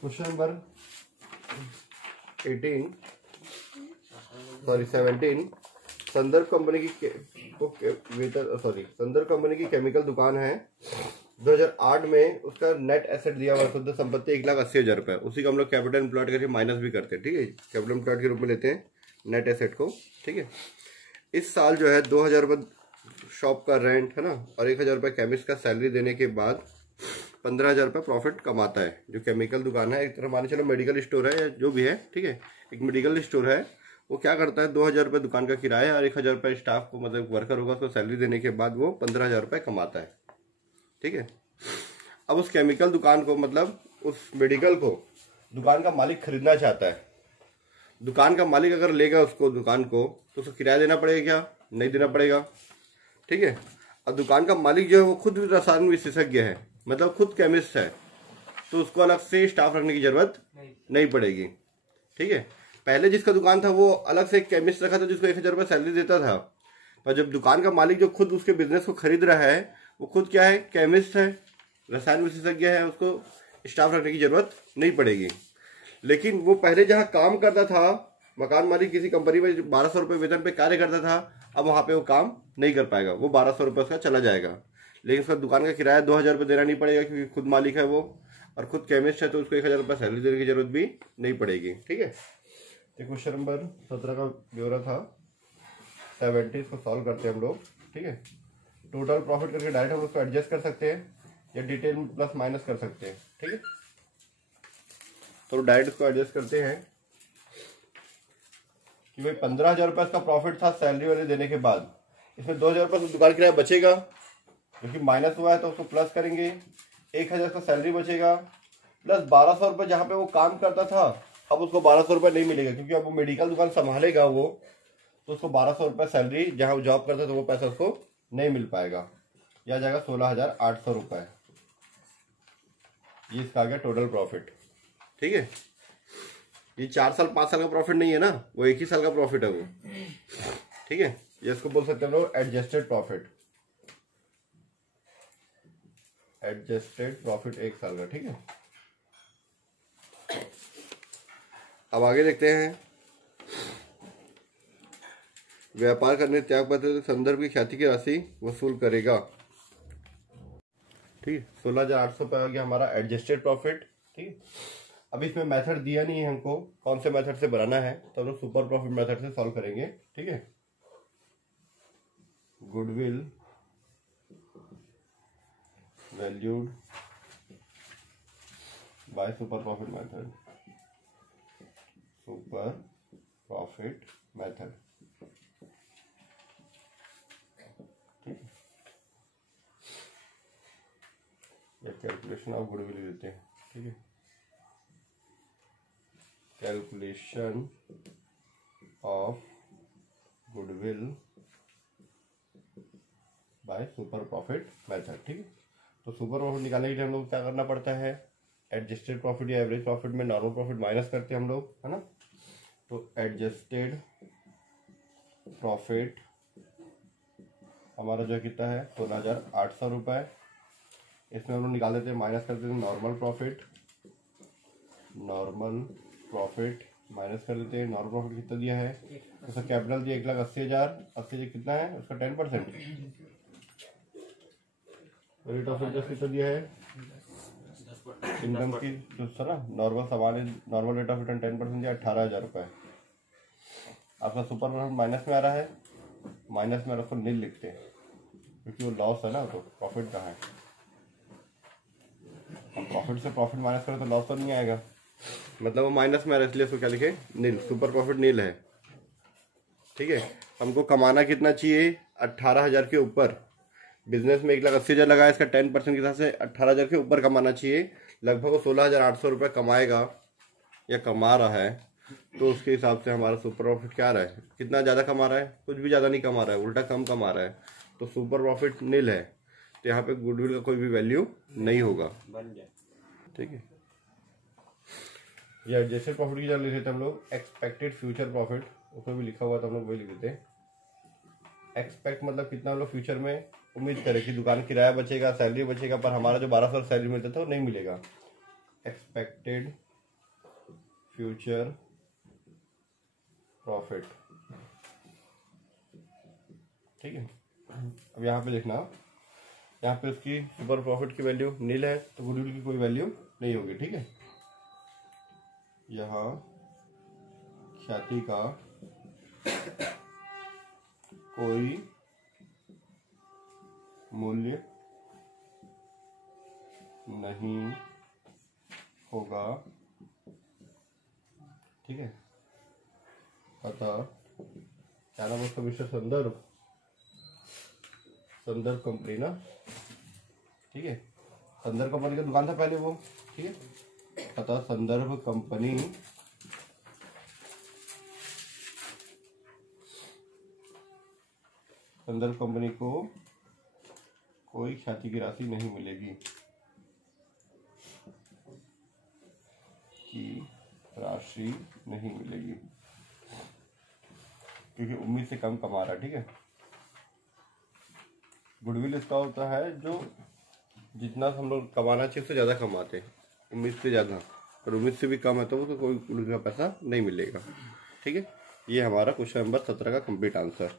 Question number 17 संदर्भ company की chemical दुकान है। 2008 में उसका नेट एसेट दिया हुआ शुद्ध संपत्ति 1,80,000 रुपए। उसी को हम लोग कैपिटल एम्प्लॉयड करके माइनस भी करते हैं, ठीक है। कैपिटल एम्प्लॉयड के रूप में लेते हैं नेट एसेट को, ठीक है। इस साल जो है 2,000 रुपये शॉप का रेंट है ना, और 1,000 रुपये केमिस्ट का सैलरी देने के बाद 15,000 रुपये प्रॉफिट कमाता है। जो केमिकल दुकान है, एक तरह मान चलो मेडिकल स्टोर है या जो भी है, ठीक है, एक मेडिकल स्टोर है। वो क्या करता है, 2,000 रुपये दुकान का किराया और 1,000 रुपये स्टाफ को, मतलब वर्कर होगा, उसको सैलरी देने के बाद वो 15,000 रुपये कमाता है, ठीक है। अब उस केमिकल दुकान को, मतलब उस मेडिकल को दुकान का मालिक खरीदना चाहता है। दुकान का मालिक अगर लेगा उसको, दुकान को, तो उसको किराया देना पड़ेगा क्या? नहीं देना पड़ेगा, ठीक है। अब दुकान का मालिक जो है वो खुद रसायन विशेषज्ञ है, मतलब खुद केमिस्ट है, तो उसको अलग से स्टाफ रखने की जरूरत नहीं पड़ेगी, ठीक है। पहले जिसका दुकान था वो अलग से एक केमिस्ट रखा था जिसको 1,000 रुपये सैलरी देता था। पर जब दुकान का मालिक जो खुद उसके बिजनेस को खरीद रहा है, वो खुद क्या है, केमिस्ट है, रसायन विशेषज्ञ है, उसको स्टाफ रखने की जरूरत नहीं पड़ेगी। लेकिन वो पहले जहाँ काम करता था, मकान मालिक किसी कंपनी में 1,200 रुपये वेतन पे कार्य करता था, अब वहाँ पे वो काम नहीं कर पाएगा, वो 1,200 रुपये उसका चला जाएगा। लेकिन उसका दुकान का किराया 2,000 रुपये देना नहीं पड़ेगा, क्योंकि खुद मालिक है वो और खुद केमिस्ट है, तो उसको 1,000 रुपये सैलरी देने की जरूरत भी नहीं पड़ेगी, ठीक है। तो क्वेश्चन नंबर 17 का ब्यौरा था। 70 को सॉल्व करते हैं हम लोग, ठीक है। टोटल प्रॉफिट करके डायरेक्ट हम उसको एडजस्ट कर सकते हैं या डिटेल में प्लस माइनस कर सकते हैं, ठीक है। तो डायरेक्ट उसको एडजस्ट करते हैं कि भाई 15,000 रुपये इसका प्रॉफिट था सैलरी वाले देने के बाद। इसमें 2,000 रुपये दुकान किराया बचेगा, क्योंकि माइनस हुआ है तो उसको प्लस करेंगे। 1,000 का सैलरी बचेगा, प्लस 1,200 रुपये जहाँ पे वो काम करता था, अब उसको 1,200 रुपये नहीं मिलेगा, क्योंकि अब वो मेडिकल दुकान संभालेगा वो, तो उसको 1,200 रुपये सैलरी जहाँ वो जॉब करता था वो पैसा उसको नहीं मिल पाएगा, या जाएगा 16,800 रुपये। ये इसका आ गया टोटल प्रॉफिट, ठीक है। ये 4 साल 5 साल का प्रॉफिट नहीं है ना, वो 1 ही साल का प्रॉफिट है वो, ठीक है। ये इसको बोल सकते हैं हम लोग एडजस्टेड प्रॉफिट। एडजस्टेड प्रॉफिट 1 साल का, ठीक है। अब आगे देखते हैं। व्यापार करने त्याग पत्र संदर्भ की ख्याति की राशि वसूल करेगा, ठीक है। 16,800 पे आ गया हमारा एडजस्टेड प्रॉफिट, ठीक है। अब इसमें मेथड दिया नहीं है हमको कौन से मेथड से बनाना है, तो हम लोग सुपर प्रॉफिट मेथड से सॉल्व करेंगे, ठीक है। Goodwill valued by super profit method, super profit method, या कैलकुलेशन ऑफ गुडविल देते हैं, ठीक है। Calculation of goodwill by super profit method, ठीक है। तो सुपर प्रॉफिट निकालने के लिए हम लोग क्या करना पड़ता है, एडजस्टेड प्रॉफिट या एवरेज प्रॉफिट में नॉर्मल प्रॉफिट माइनस करते हैं हम लोग, है ना। तो एडजस्टेड प्रॉफिट हमारा जो है कितना है, 16,800 रुपये। इसमें हम लोग निकाल देते हैं, माइनस कर देते हैं normal profit. Normal profit minus कर देते हैं। नॉर्मल प्रॉफिट कितना दिया है, उसका कैपिटल दिया 1,80,000। 80,000 कितना है, उसका 10%। रेट ऑफ इंटरेस्ट कितना दिया है, इनकम की जो ना नॉर्मल सवाल है, नॉर्मल रेट ऑफ रिटर्न 10% दिया, 18,000 रुपये। आपका सुपर प्रॉफिट माइनस में आ रहा है, माइनस में उसको नील लिखते हैं, क्योंकि वो लॉस है ना, तो प्रॉफिट कहाँ है। हम प्रॉफिट से प्रॉफिट माइनस करें तो लॉस तो नहीं आएगा, मतलब वो माइनस में आ रहा है, इसलिए उसको क्या लिखे, नील। सुपर प्रॉफिट नील है, ठीक है। हमको कमाना कितना चाहिए, 18,000 के ऊपर। बिजनेस में 1,80,000 लगाया, इसका 10% के हिसाब से 18,000 के ऊपर कमाना चाहिए। लगभग 16,800 रुपये कमाएगा या कमा रहा है, तो उसके हिसाब से हमारा सुपर प्रॉफिट क्या आ रहा है, कितना ज़्यादा कमा रहा है, कुछ भी ज़्यादा नहीं कमा रहा है, उल्टा कम कमा रहा है, तो सुपर प्रॉफिट नील है। तो यहाँ पे गुडविल का कोई भी वैल्यू नहीं होगा, ठीक है। या जैसे प्रॉफिट की जगह लिख देते हम लोग एक्सपेक्टेड फ्यूचर प्रॉफिट, उसमें भी लिखा हुआ तो हम लोग वही लिख देते हैं। एक्सपेक्ट मतलब कितना हम लोग फ्यूचर में उम्मीद करें कि दुकान किराया बचेगा, सैलरी बचेगा, पर हमारा जो 1,200 सैलरी मिलता था वो नहीं मिलेगा। Expected future profit. ठीक है, अब यहाँ पे देखना, यहाँ पे उसकी सुपर प्रॉफिट की वैल्यू नील है तो गुडविल की कोई वैल्यू नहीं होगी। ठीक है, यहाँ ख्याति का कोई मूल्य नहीं होगा। ठीक है, अतः क्या नाम उसका, मिस्टर संदर्भ कंपनी ना। ठीक है, संदर्भ कंपनी का दुकान था पहले वो। ठीक है, अतः संदर्भ कंपनी को कोई ख्याति की राशि नहीं मिलेगी, क्योंकि उम्मीद से कम कमा रहा है। ठीक है, गुडविल इसका होता है जो जितना हम लोग कमाना चाहिए उससे ज़्यादा कमाते हैं, उम्मीद से ज़्यादा, और उम्मीद से भी कम है तो उसको कोई गुडविल का पैसा नहीं मिलेगा। ठीक है, ये हमारा क्वेश्चन नंबर 17 का कंप्लीट आंसर।